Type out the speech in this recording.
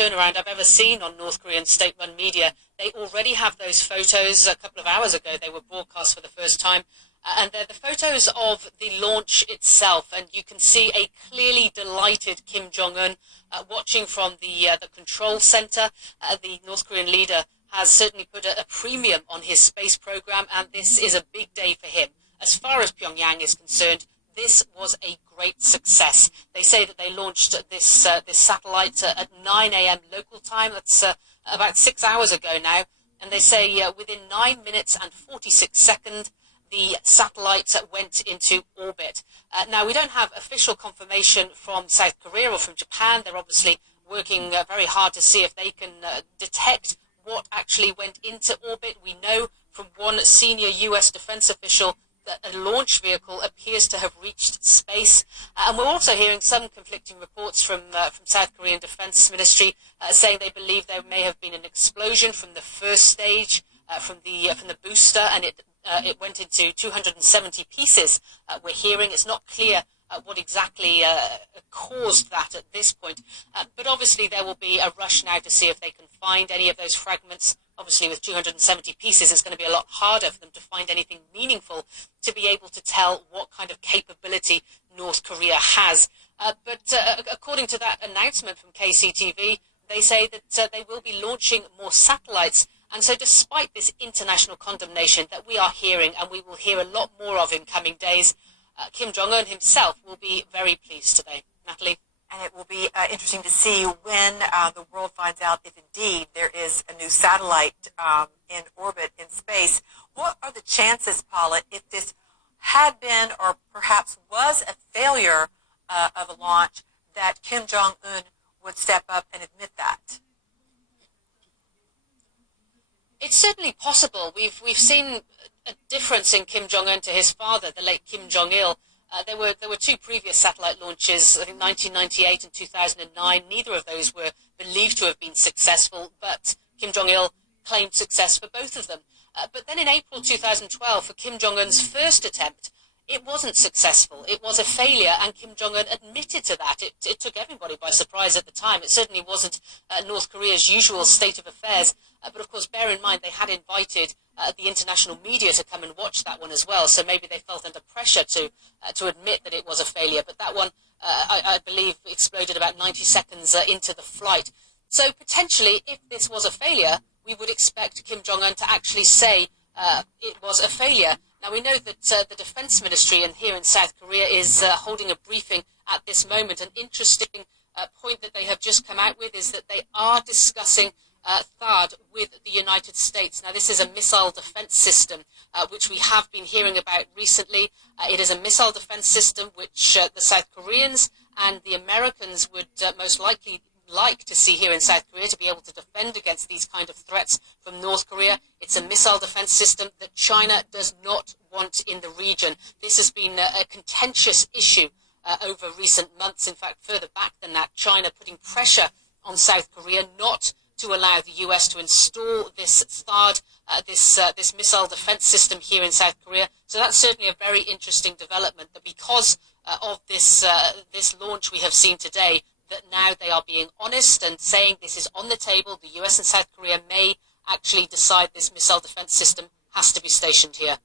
turnaround I've ever seen on North Korean state-run media. They already have those photos. A couple of hours ago, they were broadcast for the first time. And they're the photos of the launch itself. And you can see a clearly delighted Kim Jong-un watching from the control center. The North Korean leader has certainly put a premium on his space program, and this is a big day for him. As far as Pyongyang is concerned, this was a great success. They say that they launched this satellite at 9 a.m. local time. That's about 6 hours ago now. And they say within 9 minutes and 46 seconds, the satellite went into orbit. Now, we don't have official confirmation from South Korea or from Japan. They're obviously working very hard to see if they can detect what actually went into orbit. We know from one senior U.S. defense official that a launch vehicle appears to have reached space. And we're also hearing some conflicting reports from South Korean Defense Ministry saying they believe there may have been an explosion from the first stage, from the booster, and it went into 270 pieces. We're hearing it's not clear what exactly caused that at this point. But obviously there will be a rush now to see if they can find any of those fragments. Obviously with 270 pieces, it's going to be a lot harder for them to find anything meaningful to be able to tell what kind of capability North Korea has. But according to that announcement from KCTV, they say that they will be launching more satellites. And so despite this international condemnation that we are hearing, and we will hear a lot more of in coming days, Kim Jong-un himself will be very pleased today. Natalie? And it will be interesting to see when the world finds out if indeed there is a new satellite in orbit in space. What are the chances, Paula, if this had been or perhaps was a failure of a launch, that Kim Jong-un would step up and admit that? It's certainly possible. We've seen a difference in Kim Jong-un to his father, the late Kim Jong-il. There were two previous satellite launches, I think 1998 and 2009. Neither of those were believed to have been successful, but Kim Jong-il claimed success for both of them. But then in April 2012, for Kim Jong-un's first attempt, it wasn't successful. It was a failure, and Kim Jong-un admitted to that. It took everybody by surprise at the time. It certainly wasn't North Korea's usual state of affairs. But of course, bear in mind, they had invited the international media to come and watch that one as well. So maybe they felt under pressure to admit that it was a failure. But that one, I believe, exploded about 90 seconds into the flight. So potentially, if this was a failure, we would expect Kim Jong-un to actually say it was a failure. Now, we know that the Defense Ministry here in South Korea is holding a briefing at this moment. An interesting point that they have just come out with is that they are discussing THAAD with the United States. Now, this is a missile defense system, which we have been hearing about recently. It is a missile defense system which the South Koreans and the Americans would most likely like to see here in South Korea to be able to defend against these kind of threats from North Korea. It's a missile defense system that China does not want in the region. This has been a contentious issue over recent months. In fact, further back than that, China putting pressure on South Korea not to allow the US to install this THAAD, this missile defense system here in South Korea. So that's certainly a very interesting development, that because of this launch we have seen today, that now they are being honest and saying this is on the table. The US and South Korea may actually decide this missile defense system has to be stationed here.